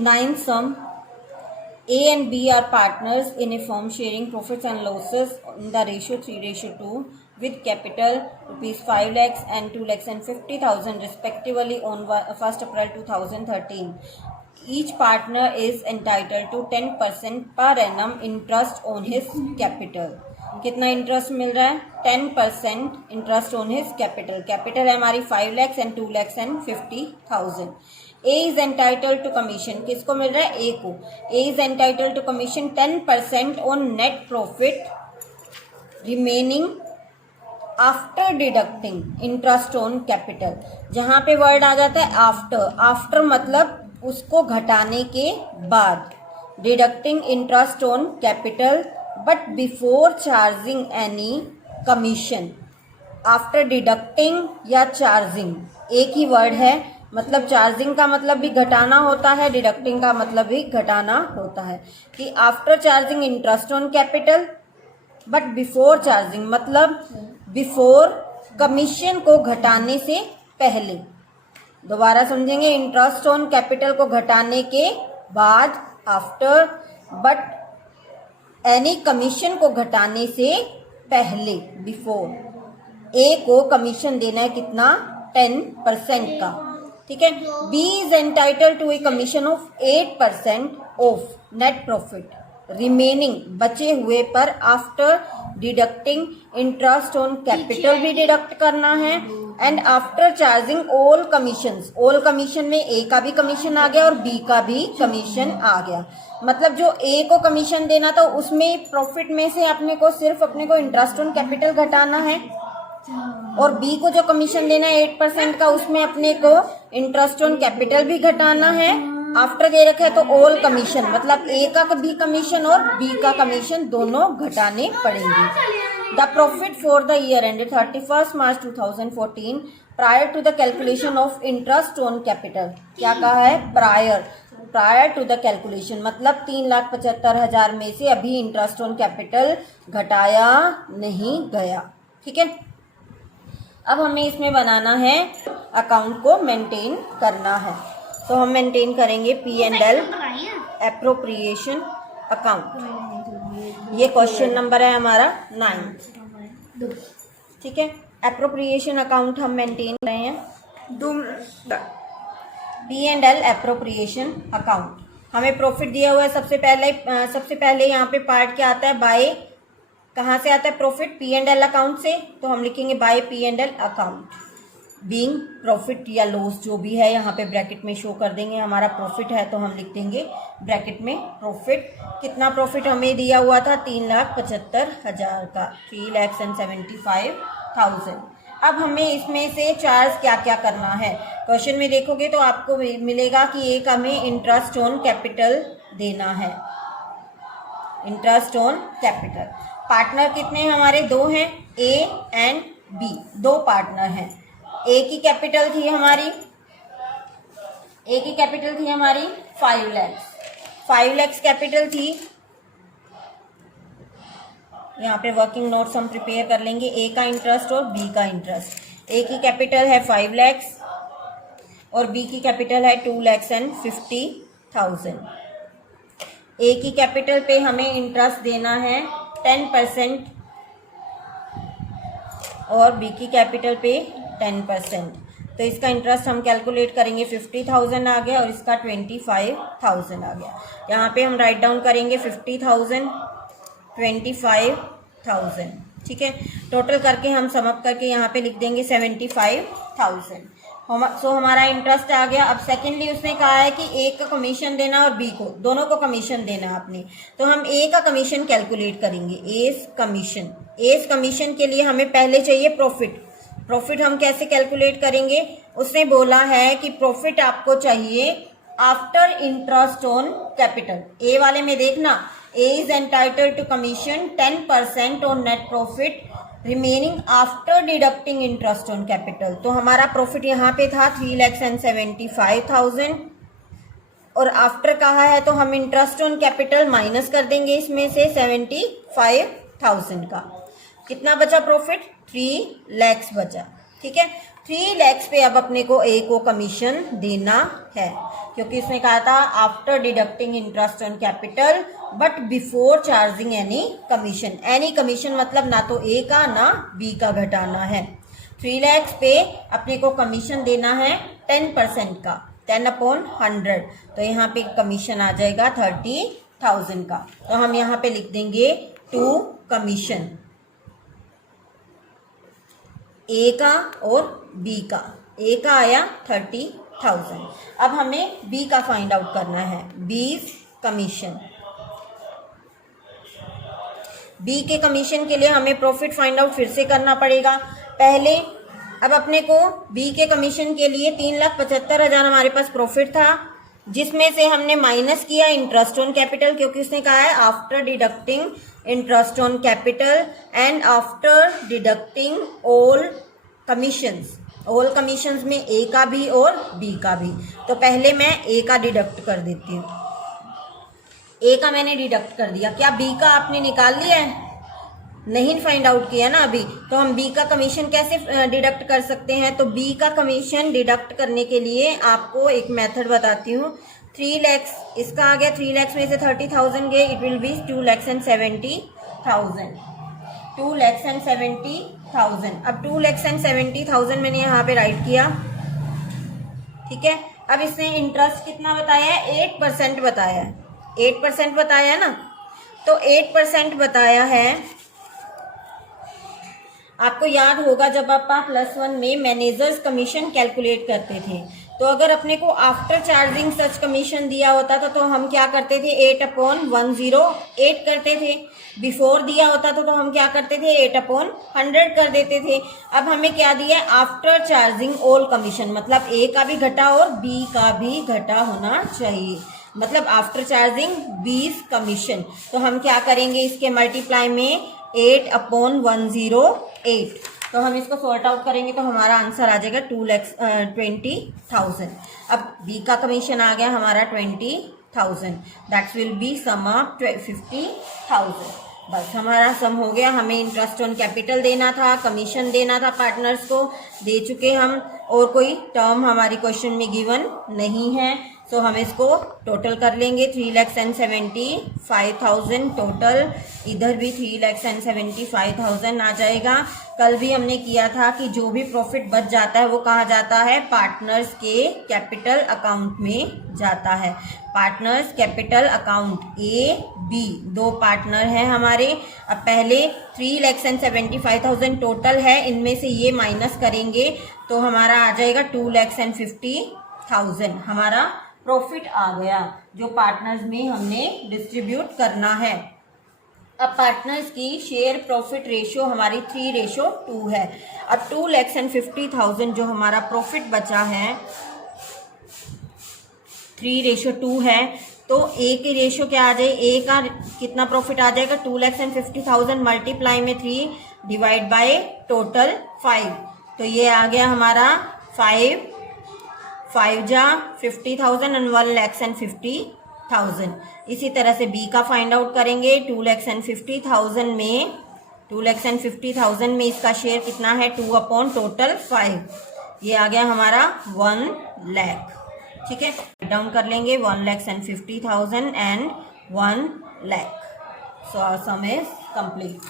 Ninth sum. A and B are partners in a firm sharing profits and losses in the ratio 3:2 with capital rupees 5 lakhs and 2 lakhs and 50,000 respectively on 1st April 2013. Each partner is entitled to 10% per annum interest on his capital. कितना interest मिल रहा है? 10% interest on his capital. Capital है हमारी 5 lakhs and 2 lakhs and 50,000. A is entitled to commission. किसको मिल रहा है? A को. A is entitled to commission 10% on net profit remaining after deducting interest on capital. जहाँ पे वर्ड आ जाता है after. after मतलब उसको घटाने के बाद. deducting interest on capital but before charging any commission. after deducting या charging एक ही वर्ड है. मतलब चार्जिंग का मतलब भी घटाना होता है, डिडक्टिंग का मतलब भी घटाना होता है. कि after charging interest on capital but before charging मतलब बिफोर कमीशन को घटाने से पहले. दोबारा समझेंगे. इंटरेस्ट ऑन कैपिटल को घटाने के बाद आफ्टर, बट एनी कमीशन को घटाने से पहले बिफोर. ए को कमीशन देना है कितना? 10% का. ठीक है. B is entitle to a commission of 8% ऑफ नेट प्रॉफिट रिमेनिंग बचे हुए पर after deducting interest on capital भी डिडक्ट करना है and after charging all commissions. All commission में ए का भी कमीशन आ गया और बी का भी कमीशन आ गया. मतलब जो ए को कमीशन देना था उसमें प्रॉफिट में से अपने को इंटरेस्ट ऑन कैपिटल घटाना है और बी को जो कमीशन देना है 8% का उसमें अपने को इंटरेस्ट ऑन कैपिटल भी घटाना है. आफ्टर दे रखा है तो ऑल कमीशन मतलब ए का भी कमीशन और बी का कमीशन दोनों घटाने पड़ेंगे. The profit for the year ended 31 March 2014 prior to the calculation of interest on capital. क्या कहा है? प्रायर टू द कैलकुलेशन मतलब 3,75,000 में से अभी इंटरेस्ट ऑन कैपिटल घटाया नहीं गया. ठीक है. अब हमें इसमें बनाना है, अकाउंट को मेंटेन करना है. तो हम मेंटेन करेंगे P&L एप्रोप्रिएशन अकाउंट. ये क्वेश्चन नंबर है हमारा 9. ठीक है. एप्रोप्रिएशन अकाउंट हम मेंटेन कर रहे हैं. P&L appropriation account. हमें प्रॉफिट दिया हुआ है. सबसे पहले यहाँ पे पार्ट क्या आता है? बाय. कहाँ से आता है प्रॉफिट? P&L अकाउंट से. तो हम लिखेंगे by P&L account. Being profit या लॉस जो भी है यहाँ पे ब्रैकेट में शो कर देंगे. हमारा प्रॉफिट है तो हम लिख देंगे ब्रैकेट में प्रॉफिट. कितना प्रॉफिट हमें दिया हुआ था? 3,75,000 का. 3,75,000. अब हमें इसमें से चार्ज क्या क्या करना है? क्वेश्चन में देखोगे तो आपको मिलेगा कि एक हमें इंटरेस्ट ऑन कैपिटल देना है. Interest on capital. पार्टनर कितने हैं हमारे? 2 हैं. ए एंड बी 2 पार्टनर हैं. ए की कैपिटल थी हमारी 5 lakhs. 5 lakhs कैपिटल थी. यहाँ पे वर्किंग नोट्स हम प्रिपेयर कर लेंगे. ए का इंटरेस्ट और बी का इंटरेस्ट. ए की कैपिटल है 5 lakhs और बी की कैपिटल है 2,50,000. ए की कैपिटल पे हमें इंटरेस्ट देना है 10% और बी की कैपिटल पे 10%. तो इसका इंटरेस्ट हम कैलकुलेट करेंगे. 50,000 आ गया और इसका 25,000 आ गया. यहाँ पे हम राइट डाउन करेंगे 50,000 25,000. ठीक है. टोटल करके हम सम अप करके यहाँ पे लिख देंगे 75,000. सो हमारा इंटरेस्ट आ गया. अब सेकेंडली उसने कहा है कि ए का कमीशन देना और बी को दोनों को कमीशन देना आपने. तो हम ए का कमीशन कैलकुलेट करेंगे. एज कमीशन के लिए हमें पहले चाहिए प्रॉफिट हम कैसे कैलकुलेट करेंगे? उसने बोला है कि प्रॉफिट आपको चाहिए after interest on capital. A वाले में देखना, A is entitled to commission 10% on net profit remaining after deducting interest on capital. तो हमारा प्रॉफिट यहाँ पे था 3,75,000 और आफ्टर कहा है तो हम इंटरेस्ट ऑन कैपिटल माइनस कर देंगे इसमें से 75,000 का. कितना बचा प्रॉफिट? 3 lakhs बचा. ठीक है. 3 lakhs पे अब अपने को ए को कमीशन देना है, क्योंकि इसने कहा था after deducting interest on capital but before charging any commission. Any commission मतलब ना तो ए का ना बी का घटाना है। 3 lakhs पे अपने को कमीशन देना है 10% का, 10/100। तो यहाँ पे कमीशन आ जाएगा 30,000 का। तो हम यहाँ पे लिख देंगे टू कमीशन, ए का और बी का। ए का आया 30,000। अब हमें बी का फाइंड आउट करना है, बीज कमीशन। बी के कमीशन के लिए हमें प्रॉफिट फाइंड आउट फिर से करना पड़ेगा। पहले अब अपने को बी के कमीशन के लिए 3,75,000 हमारे पास प्रॉफिट था, जिसमें से हमने माइनस किया इंटरेस्ट ऑन कैपिटल, क्योंकि उसने कहा है after deducting interest on capital and after deducting all commissions. All commissions में ए का भी और बी का भी। तो पहले मैं ए का डिडक्ट कर देती हूँ। ए का मैंने डिडक्ट कर दिया। क्या बी का आपने निकाल लिया है? नहीं फाइंड आउट किया ना अभी। तो हम बी का कमीशन कैसे डिडक्ट कर सकते हैं? तो बी का कमीशन डिडक्ट करने के लिए आपको एक मेथड बताती हूँ। 3 lakhs इसका आ गया, 3 lakhs में से 30,000 गए, इट विल बी 2,70,000। 2,70,000। अब 2,70,000 मैंने यहाँ पे राइट किया, ठीक है। अब इसने इंटरेस्ट कितना बताया है? 8% बताया है। 8% बताया है ना, तो 8% बताया है। आपको याद होगा जब आप +1 में मैनेजर्स कमीशन कैलकुलेट करते थे, तो अगर अपने को आफ्टर चार्जिंग सच कमीशन दिया होता था तो हम क्या करते थे? 8/108 करते थे। बिफोर दिया होता था तो हम क्या करते थे? 8/100 कर देते थे। अब हमें क्या दिया है? आफ्टर चार्जिंग ऑल कमीशन, मतलब ए का भी घटा और बी का भी घटा होना चाहिए, मतलब आफ्टर चार्जिंग बीज कमीशन। तो हम क्या करेंगे? इसके मल्टीप्लाई में 8/108। तो हम इसको सॉर्ट आउट करेंगे तो हमारा आंसर आ जाएगा 2,20,000। अब बी का कमीशन आ गया हमारा 20,000, that will be sum of 50,000। बस हमारा सम हो गया। हमें इंटरेस्ट ऑन कैपिटल देना था, कमीशन देना था, पार्टनर्स को दे चुके हम, और कोई टर्म हमारी क्वेश्चन में गिवन नहीं है। सो हम इसको टोटल कर लेंगे। 3,75,000 टोटल, इधर भी 3,75,000 आ जाएगा। कल भी हमने किया था कि जो भी प्रॉफिट बच जाता है वो कहाँ जाता है? पार्टनर्स के कैपिटल अकाउंट में जाता है। Partners capital account, A B दो पार्टनर हैं हमारे। अब पहले 3,75,000 टोटल है, इनमें से ये माइनस करेंगे तो हमारा आ जाएगा 2,50,000। हमारा प्रॉफिट आ गया जो पार्टनर्स में हमने डिस्ट्रीब्यूट करना है। अब पार्टनर्स की शेयर प्रॉफिट रेशियो हमारी 3:2 है। अब 2,50,000 जो हमारा प्रॉफिट बचा है 3:2 है, तो ए के रेशियो क्या आ जाए? ए का कितना प्रॉफिट आ जाएगा? 2,50,000 मल्टीप्लाई में 3 डिवाइड बाय टोटल 5। तो ये आ गया हमारा 5 जा 50,000 एंड 1,50,000। इसी तरह से बी का फाइंड आउट करेंगे। 2,50,000 में इसका शेयर कितना है? 2 टोटल 5। ये आ गया हमारा 1 लाख, ठीक है। डाउन कर लेंगे 1,50,000 and 1 lakh. So our sum is complete.